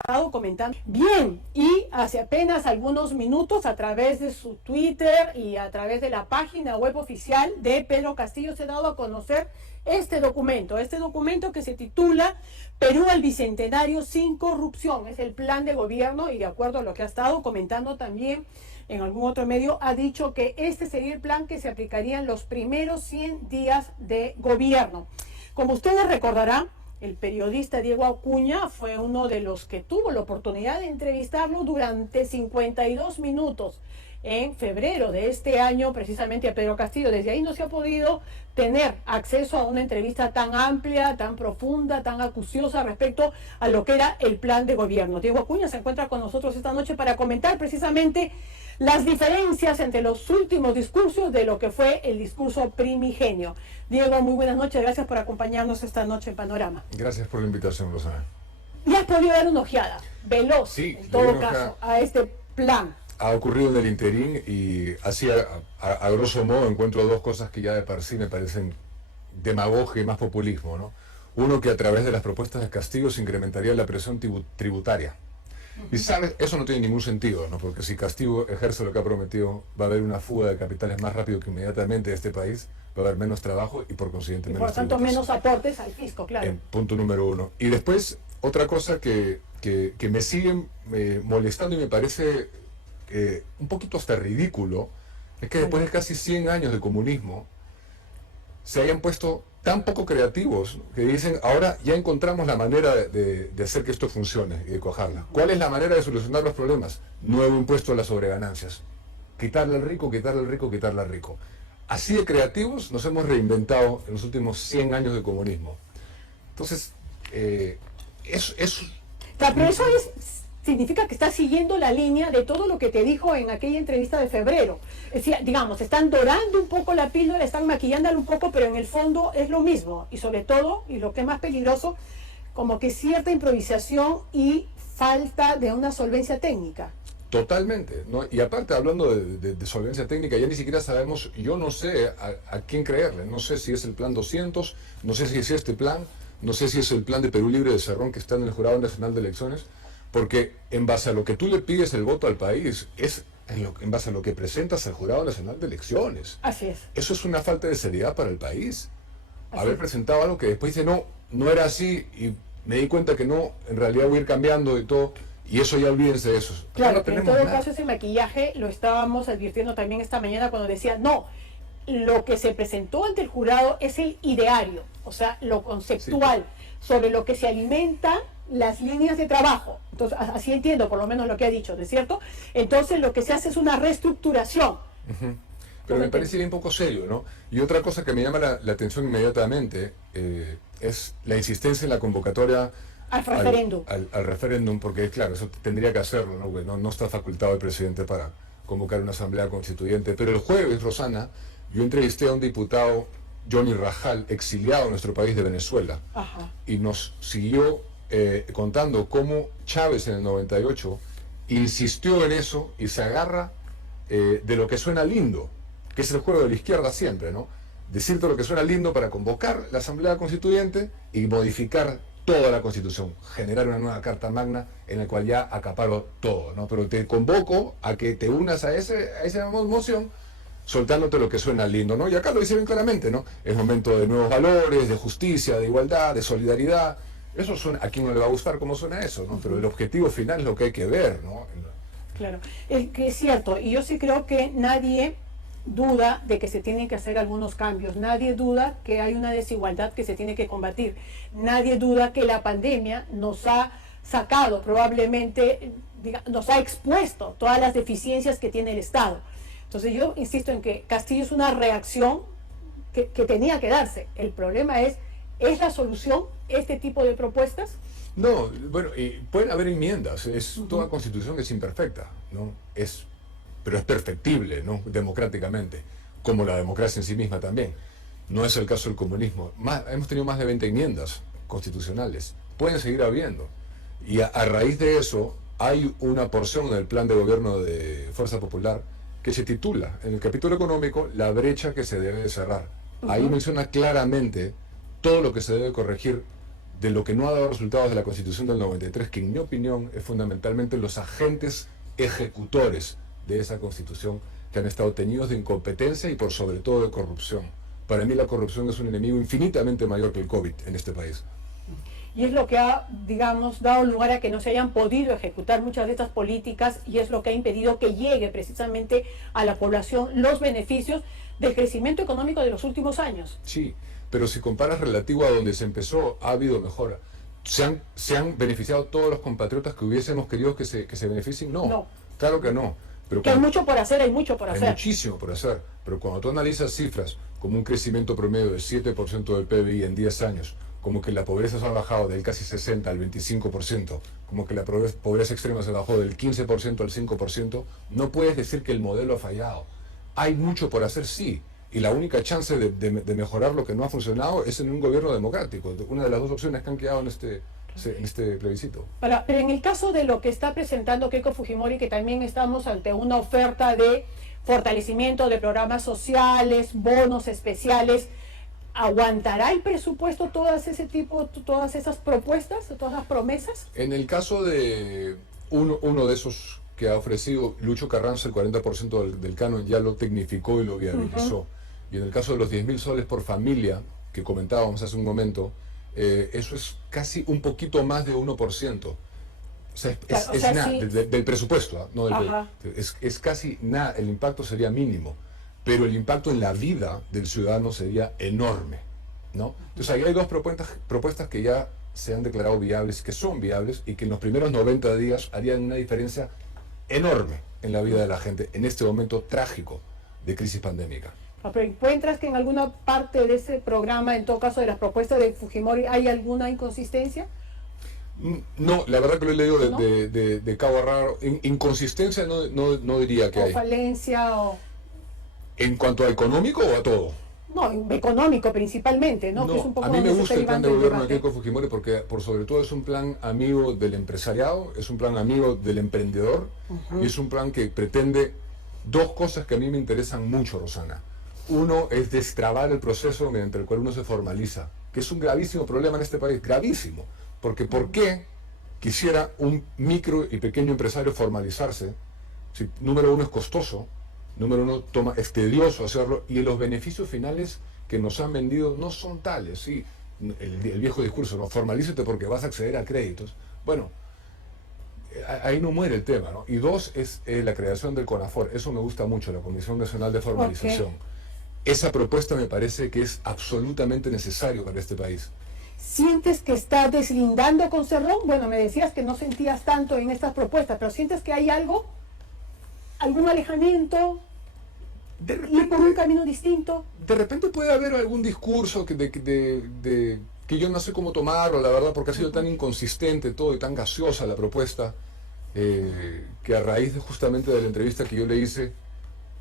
estado comentando. Bien, y hace apenas algunos minutos a través de su Twitter y a través de la página web oficial de Pedro Castillo se ha dado a conocer este documento que se titula Perú al Bicentenario sin corrupción. Es el plan de gobierno y de acuerdo a lo que ha estado comentando también en algún otro medio, ha dicho que este sería el plan que se aplicaría en los primeros 100 días de gobierno. Como ustedes recordarán, el periodista Diego Acuña fue uno de los que tuvo la oportunidad de entrevistarlo durante 52 minutos en febrero de este año, precisamente a Pedro Castillo. Desde ahí no se ha podido tener acceso a una entrevista tan amplia, tan profunda, tan acuciosa respecto a lo que era el plan de gobierno. Diego Acuña se encuentra con nosotros esta noche para comentar precisamente las diferencias entre los últimos discursos de lo que fue el discurso primigenio. Diego, muy buenas noches, gracias por acompañarnos esta noche en Panorama. Gracias por la invitación, Rosana. ¿Ya has podido dar una ojeada, veloz, sí, en todo caso, a este plan? Ha ocurrido en el interín y así a grosso modo encuentro dos cosas que ya de por sí me parecen demagogia y más populismo, ¿no? Uno, que a través de las propuestas de Castillo se incrementaría la presión tributaria. Y sabes, eso no tiene ningún sentido, ¿no? Porque si Castillo ejerce lo que ha prometido, va a haber una fuga de capitales más rápido que inmediatamente de este país, va a haber menos trabajo y por consiguiente menos tributación. Por tanto, menos tributación. aportes al fisco, claro. Punto número uno. Y después, otra cosa que me sigue molestando y me parece un poquito hasta ridículo, es que después de casi 100 años de comunismo, se hayan puesto tan poco creativos que dicen, ahora ya encontramos la manera de hacer que esto funcione y de cuajarla. ¿Cuál es la manera de solucionar los problemas? Nuevo impuesto a las sobreganancias. Quitarle al rico, quitarle al rico, quitarle al rico. Así de creativos nos hemos reinventado en los últimos 100 años de comunismo. Entonces, Pero eso significa que está siguiendo la línea de todo lo que te dijo en aquella entrevista de febrero. Es decir, digamos, están dorando un poco la píldora, están maquillándola un poco, pero en el fondo es lo mismo. Y sobre todo, y lo que es más peligroso, como que cierta improvisación y falta de una solvencia técnica. Totalmente, ¿no? Y aparte, hablando de solvencia técnica, ya ni siquiera sabemos, yo no sé a quién creerle, no sé si es el plan 200, no sé si es este plan, no sé si es el plan de Perú Libre de Cerrón que está en el Jurado Nacional de Elecciones, porque en base a lo que tú le pides el voto al país, es en base a lo que presentas al Jurado Nacional de Elecciones. Así es. Eso es una falta de seriedad para el país. Haber presentado algo que después dice, no era así, y me di cuenta que no, en realidad voy a ir cambiando y todo. Y eso ya olvídense de eso. Claro, pero en todo caso ese maquillaje lo estábamos advirtiendo también esta mañana cuando decía, no, lo que se presentó ante el jurado es el ideario, o sea, lo conceptual, sobre lo que se alimenta las líneas de trabajo. Entonces, así entiendo por lo menos lo que ha dicho, ¿no es cierto? Entonces lo que se hace es una reestructuración. Pero me parece un poco serio, ¿no? Y otra cosa que me llama la atención inmediatamente es la insistencia en la convocatoria al referéndum. Al referéndum, porque claro, eso tendría que hacerlo, ¿no? Porque no está facultado el presidente para convocar una asamblea constituyente. Pero el jueves, Rosana, yo entrevisté a un diputado, Johnny Rajal, exiliado en nuestro país de Venezuela. Ajá. Y nos siguió contando cómo Chávez en el 98 insistió en eso y se agarra de lo que suena lindo, que es el juego de la izquierda siempre, ¿no? Decirte lo que suena lindo para convocar la asamblea constituyente y modificar toda la Constitución, generar una nueva Carta Magna en la cual ya acaparo todo, ¿no? Pero te convoco a que te unas a esa moción, soltándote lo que suena lindo, ¿no? Y acá lo dice bien claramente, ¿no? Es momento de nuevos valores, de justicia, de igualdad, de solidaridad. Eso suena, a quien no le va a gustar cómo suena eso, ¿no? Pero el objetivo final es lo que hay que ver, ¿no? Claro, es que es cierto, y yo sí creo que nadie duda de que se tienen que hacer algunos cambios, nadie duda que hay una desigualdad que se tiene que combatir, nadie duda que la pandemia nos ha sacado probablemente, nos ha expuesto todas las deficiencias que tiene el Estado. Entonces yo insisto en que Castillo es una reacción que tenía que darse. El problema ¿es la solución este tipo de propuestas? No, bueno, pueden haber enmiendas, toda constitución es imperfecta, ¿no? Pero es perfectible, ¿no? Democráticamente, como la democracia en sí misma también. No es el caso del comunismo. Hemos tenido más de 20 enmiendas constitucionales, pueden seguir habiendo. Y a raíz de eso, hay una porción del plan de gobierno de Fuerza Popular que se titula, en el capítulo económico, la brecha que se debe de cerrar. Ahí menciona claramente todo lo que se debe corregir de lo que no ha dado resultados de la Constitución del 93, que en mi opinión es fundamentalmente los agentes ejecutores de esa Constitución, que han estado teñidos de incompetencia y por sobre todo de corrupción. Para mí la corrupción es un enemigo infinitamente mayor que el COVID en este país. Y es lo que ha, digamos, dado lugar a que no se hayan podido ejecutar muchas de estas políticas, y es lo que ha impedido que llegue precisamente a la población los beneficios del crecimiento económico de los últimos años. Sí, pero si comparas relativo a donde se empezó, ha habido mejora. ¿Se han beneficiado todos los compatriotas que hubiésemos querido que se beneficien? No, No. Claro que no. Pero Que hay mucho por hacer, hay mucho por hacer. Hay muchísimo por hacer, pero cuando tú analizas cifras como un crecimiento promedio del 7% del PBI en 10 años, como que la pobreza se ha bajado del casi 60 al 25%, como que la pobreza extrema se bajó del 15% al 5%, no puedes decir que el modelo ha fallado. Hay mucho por hacer, sí, y la única chance de mejorar lo que no ha funcionado es en un gobierno democrático, una de las dos opciones que han quedado en este plebiscito. Pero en el caso de lo que está presentando Keiko Fujimori, que también estamos ante una oferta de fortalecimiento de programas sociales, bonos especiales, ¿aguantará el presupuesto todas esas propuestas, todas las promesas? En el caso de uno de esos que ha ofrecido Lucho Carranza, el 40% del canon ya lo tecnificó y lo viabilizó. Y en el caso de los 10.000 soles por familia, que comentábamos hace un momento, eso es casi un poquito más de 1%. O sea, es nada, sí, del presupuesto, ¿eh? No es casi nada, el impacto sería mínimo, pero el impacto en la vida del ciudadano sería enorme, ¿no? Entonces ahí hay dos propuestas que ya se han declarado viables, que son viables y que en los primeros 90 días harían una diferencia enorme en la vida de la gente en este momento trágico de crisis pandémica. ¿Pero encuentras que en alguna parte de ese programa, en todo caso de las propuestas de Fujimori, hay alguna inconsistencia? No, la verdad que lo he leído de cabo a rabo. Inconsistencia no diría que hay. ¿O falencia o...? ¿En cuanto a económico o a todo? No, económico principalmente, ¿no? Que es un poco a mí me gusta el plan de gobierno de Keiko Fujimori porque por sobre todo es un plan amigo del empresariado, es un plan amigo del emprendedor, y es un plan que pretende dos cosas que a mí me interesan mucho, Rosana. Uno es destrabar el proceso mediante el cual uno se formaliza, que es un gravísimo problema en este país, gravísimo, porque ¿por qué quisiera un micro y pequeño empresario formalizarse? Si, número uno, es costoso, número uno, es tedioso hacerlo, y los beneficios finales que nos han vendido no son tales, ¿sí? El viejo discurso, ¿no? Formalízate porque vas a acceder a créditos. Bueno, ahí no muere el tema, ¿no? Y dos, es la creación del CONAFOR. Eso me gusta mucho, la Comisión Nacional de Formalización. Esa propuesta me parece que es absolutamente necesario para este país. ¿Sientes que está deslindando con Cerrón? Bueno, me decías que no sentías tanto en estas propuestas, pero ¿sientes que hay algo? ¿Algún alejamiento? ¿Ir por un camino distinto? De repente puede haber algún discurso que yo no sé cómo tomarlo, la verdad, porque ha sido tan inconsistente todo y tan gaseosa la propuesta, que a raíz justamente de la entrevista que yo le hice,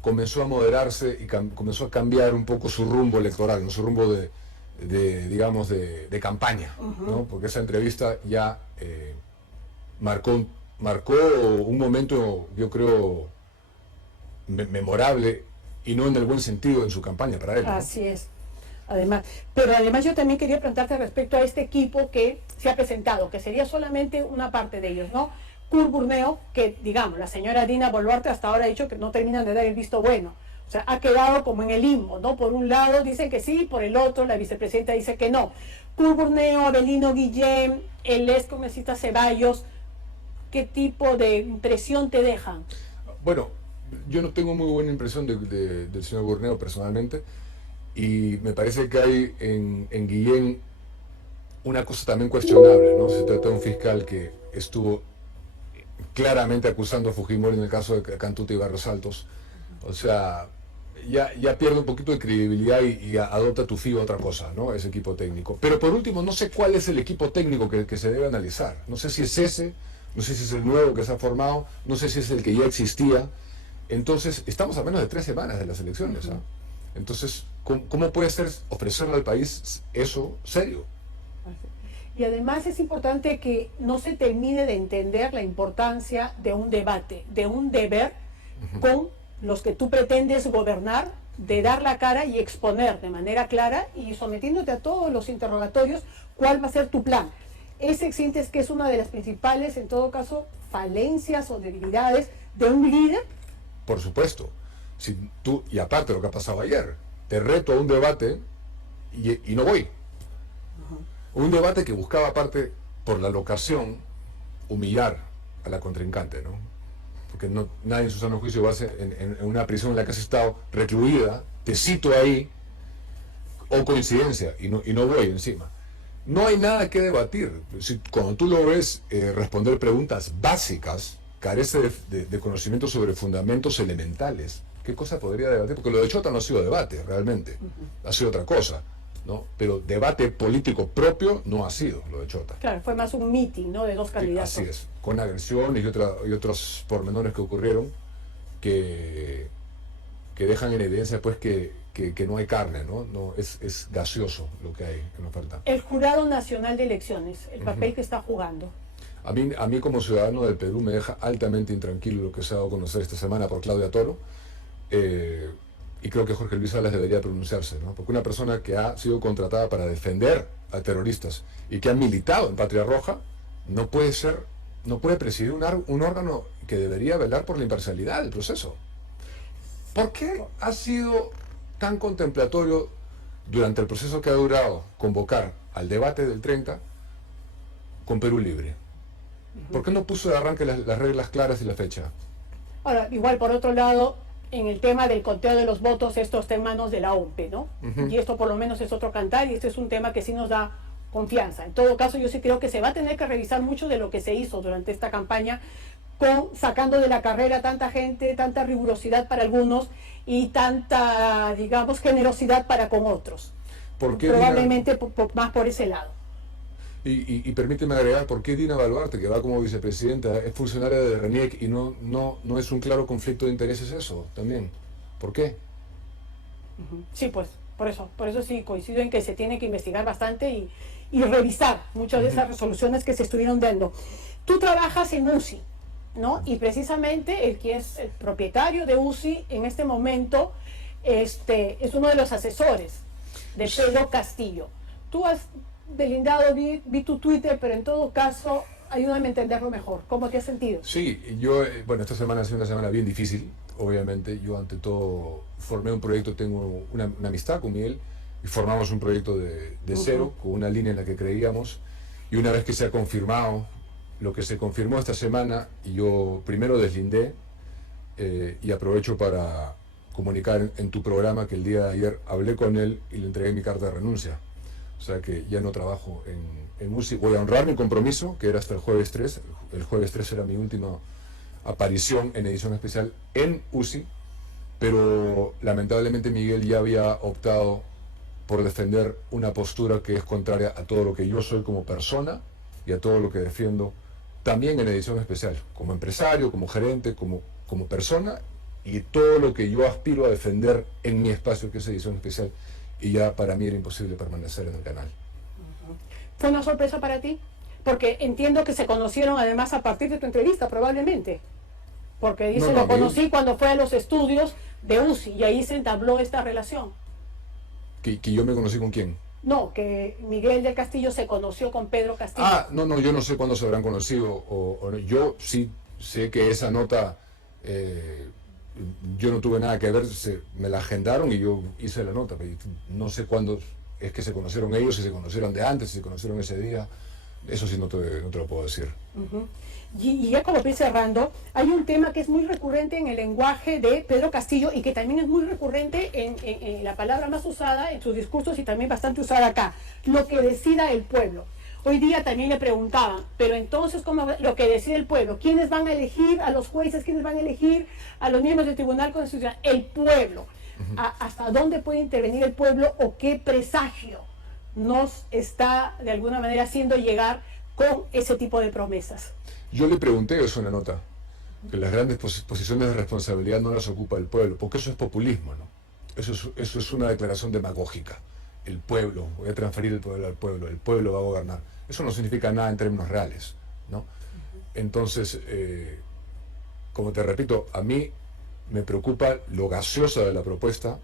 comenzó a moderarse y comenzó a cambiar un poco su rumbo electoral, ¿no? Su rumbo digamos, de campaña, ¿no? Porque esa entrevista ya marcó un momento, yo creo, memorable, y no en el buen sentido en su campaña para él, ¿no? Así es. Pero además yo también quería preguntarte respecto a este equipo que se ha presentado, que sería solamente una parte de ellos, ¿no? Kurt Burneo, que digamos, la señora Dina Boluarte hasta ahora ha dicho que no terminan de dar el visto bueno. O sea, ha quedado como en el limbo, ¿no? Por un lado dicen que sí, por el otro la vicepresidenta dice que no. Kurt Burneo, Avelino Guillén, el excongresista Ceballos, ¿qué tipo de impresión te dejan? Bueno, yo no tengo muy buena impresión del señor Burneo personalmente, y me parece que hay en Guillén una cosa también cuestionable, ¿no? Se trata de un fiscal que estuvo claramente acusando a Fujimori en el caso de Cantuta y Barrios Altos. O sea, ya pierde un poquito de credibilidad y adopta tu FIO a otra cosa, ¿no? Ese equipo técnico. Pero por último, no sé cuál es el equipo técnico que se debe analizar. No sé si es ese, no sé si es el nuevo que se ha formado, no sé si es el que ya existía. Entonces, estamos a menos de 3 semanas de las elecciones, ¿eh? Entonces, ¿cómo puede ser ofrecerle al país eso serio? Y además es importante que no se termine de entender la importancia de un debate, de un deber con los que tú pretendes gobernar, de dar la cara y exponer de manera clara y sometiéndote a todos los interrogatorios cuál va a ser tu plan. Ese sientes que es una de las principales, en todo caso, falencias o debilidades de un líder. Por supuesto. Si tú, y aparte lo que ha pasado ayer, te reto a un debate y no voy. Un debate que buscaba, aparte, por la locación, humillar a la contrincante, ¿no? Porque no, nadie en su sano juicio va a ser en una prisión en la que has estado recluida, te cito ahí, o coincidencia, y no voy encima. No hay nada que debatir. Si, cuando tú lo ves responder preguntas básicas, carece de conocimiento sobre fundamentos elementales. ¿Qué cosa podría debatir? Porque lo de Chota no ha sido debate, realmente. Ha sido otra cosa, ¿no? Pero debate político propio no ha sido lo de Chota. Claro, fue más un meeting, ¿no? De dos candidatos. Así es, con agresiones y otros pormenores que ocurrieron que dejan en evidencia pues que no hay carne, ¿no? Es gaseoso lo que hay en oferta. El Jurado Nacional de Elecciones, el papel que está jugando. A mí como ciudadano del Perú me deja altamente intranquilo lo que se ha dado a conocer esta semana por Claudia Toro, y creo que Jorge Luis Salas debería pronunciarse, ¿no? Porque una persona que ha sido contratada para defender a terroristas y que ha militado en Patria Roja no puede presidir un órgano que debería velar por la imparcialidad del proceso. ¿Por qué ha sido tan contemplatorio durante el proceso que ha durado convocar al debate del 30 con Perú Libre? ¿Por qué no puso de arranque las reglas claras y la fecha? Ahora, igual por otro lado, en el tema del conteo de los votos, esto está en manos de la OMPE, ¿no? Y esto por lo menos es otro cantar y este es un tema que sí nos da confianza. En todo caso, yo sí creo que se va a tener que revisar mucho de lo que se hizo durante esta campaña, sacando de la carrera tanta gente, tanta rigurosidad para algunos y tanta, digamos, generosidad para con otros. Probablemente más por ese lado. Y permíteme agregar, ¿por qué Dina Boluarte, que va como vicepresidenta, es funcionaria de RENIEC y no es un claro conflicto de intereses eso también? ¿Por qué? Sí, pues, por eso sí coincido en que se tiene que investigar bastante y revisar muchas de esas resoluciones que se estuvieron dando. Tú trabajas en UCI, ¿no? Y precisamente el que es el propietario de UCI en este momento es uno de los asesores de Pedro Castillo. Tú has delindado, vi tu Twitter, pero en todo caso, ayúdame a entenderlo mejor. ¿Cómo te has sentido? Sí, yo, bueno, esta semana ha sido una semana bien difícil, obviamente. Yo ante todo formé un proyecto, tengo una amistad con Miguel, y formamos un proyecto de cero, con una línea en la que creíamos, y una vez que se ha confirmado lo que se confirmó esta semana, yo primero deslindé, y aprovecho para comunicar en tu programa que el día de ayer hablé con él y le entregué mi carta de renuncia. O sea que ya no trabajo en UCI. Voy a honrar mi compromiso, que era hasta el jueves 3. El jueves 3 era mi última aparición en edición especial en UCI, pero lamentablemente Miguel ya había optado por defender una postura que es contraria a todo lo que yo soy como persona y a todo lo que defiendo también en edición especial, como empresario, como gerente, como persona, y todo lo que yo aspiro a defender en mi espacio, que es edición especial. Y ya para mí era imposible permanecer en el canal. ¿Fue una sorpresa para ti? Porque entiendo que se conocieron además a partir de tu entrevista, probablemente. Porque dice, lo conocí cuando fue a los estudios de UCI y ahí se entabló esta relación. ¿Que yo me conocí con quién? No, que Miguel del Castillo se conoció con Pedro Castillo. No, yo no sé cuándo se habrán conocido. Yo sí sé que esa nota... yo no tuve nada que ver, me la agendaron y yo hice la nota, pero no sé cuándo es que se conocieron ellos, si se conocieron de antes, si se conocieron ese día, eso sí no te lo puedo decir. Y ya como voy cerrando, hay un tema que es muy recurrente en el lenguaje de Pedro Castillo y que también es muy recurrente en la palabra más usada en sus discursos y también bastante usada acá, lo que decida el pueblo. Hoy día también le preguntaban, pero entonces, ¿cómo lo que decide el pueblo? ¿Quiénes van a elegir a los jueces? ¿Quiénes van a elegir a los miembros del Tribunal Constitucional? El pueblo. ¿Hasta dónde puede intervenir el pueblo o qué presagio nos está de alguna manera haciendo llegar con ese tipo de promesas? Yo le pregunté eso en la nota, que las grandes posiciones de responsabilidad no las ocupa el pueblo, porque eso es populismo, ¿no? Eso es una declaración demagógica. El pueblo, voy a transferir el poder al pueblo, el pueblo va a gobernar. Eso no significa nada en términos reales, ¿no? Entonces, como te repito, a mí me preocupa lo gaseosa de la propuesta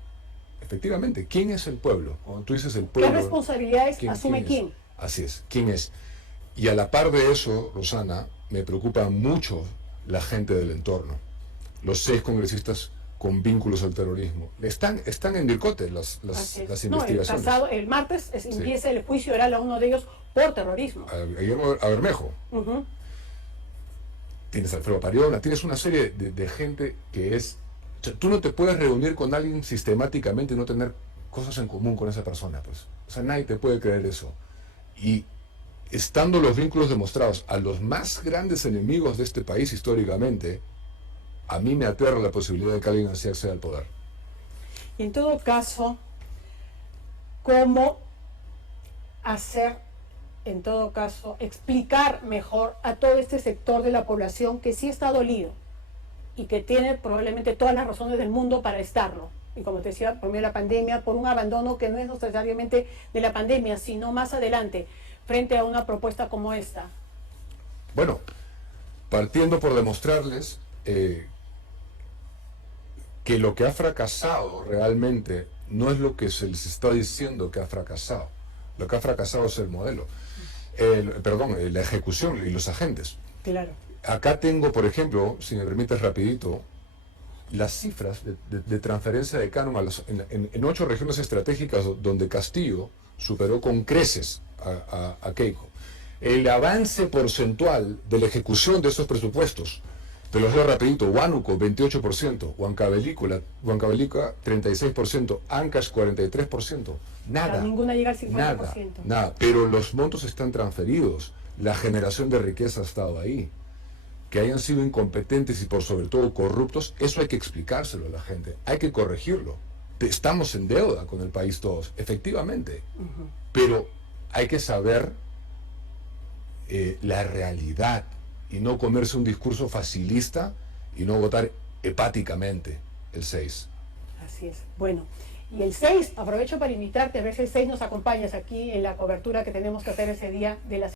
efectivamente, ¿quién es el pueblo? Cuando tú dices el ¿Qué pueblo, responsabilidades asume quién? Así es, ¿quién es? Y a la par de eso, Rosana, me preocupa mucho la gente del entorno. Los 6 congresistas con vínculos al terrorismo. Están en Dircote las investigaciones. No, el martes empieza el juicio oral a uno de ellos por terrorismo. A Bermejo. Tienes a Alfredo Pariona, tienes una serie de gente que es... O sea, tú no te puedes reunir con alguien sistemáticamente y no tener cosas en común con esa persona, pues. O sea, nadie te puede creer eso. Y estando los vínculos demostrados a los más grandes enemigos de este país históricamente, a mí me aterra la posibilidad de que alguien así acceda al poder. Y en todo caso, ¿cómo hacer, en todo caso, explicar mejor a todo este sector de la población que sí está dolido y que tiene probablemente todas las razones del mundo para estarlo? Y como te decía, por medio de la pandemia, por un abandono que no es necesariamente de la pandemia, sino más adelante, frente a una propuesta como esta. Bueno, partiendo por demostrarles que lo que ha fracasado realmente no es lo que se les está diciendo que ha fracasado. Lo que ha fracasado es el modelo. La ejecución y los agentes. Claro. Acá tengo, por ejemplo, si me permites rapidito, las cifras de transferencia de canon en 8 regiones estratégicas donde Castillo superó con creces a Keiko. El avance porcentual de la ejecución de esos presupuestos, te los leo rapidito: Huánuco 28%, Huancavelica 36%, Ancash 43%, nada. Pero ninguna llega al 50%. Nada, pero los montos están transferidos, la generación de riqueza ha estado ahí. Que hayan sido incompetentes y por sobre todo corruptos, eso hay que explicárselo a la gente, hay que corregirlo. Estamos en deuda con el país todos, efectivamente, pero hay que saber la realidad y no comerse un discurso facilista y no votar hepáticamente el 6. Así es. Bueno, y el 6, aprovecho para invitarte a ver si el 6 nos acompañas aquí en la cobertura que tenemos que hacer ese día de la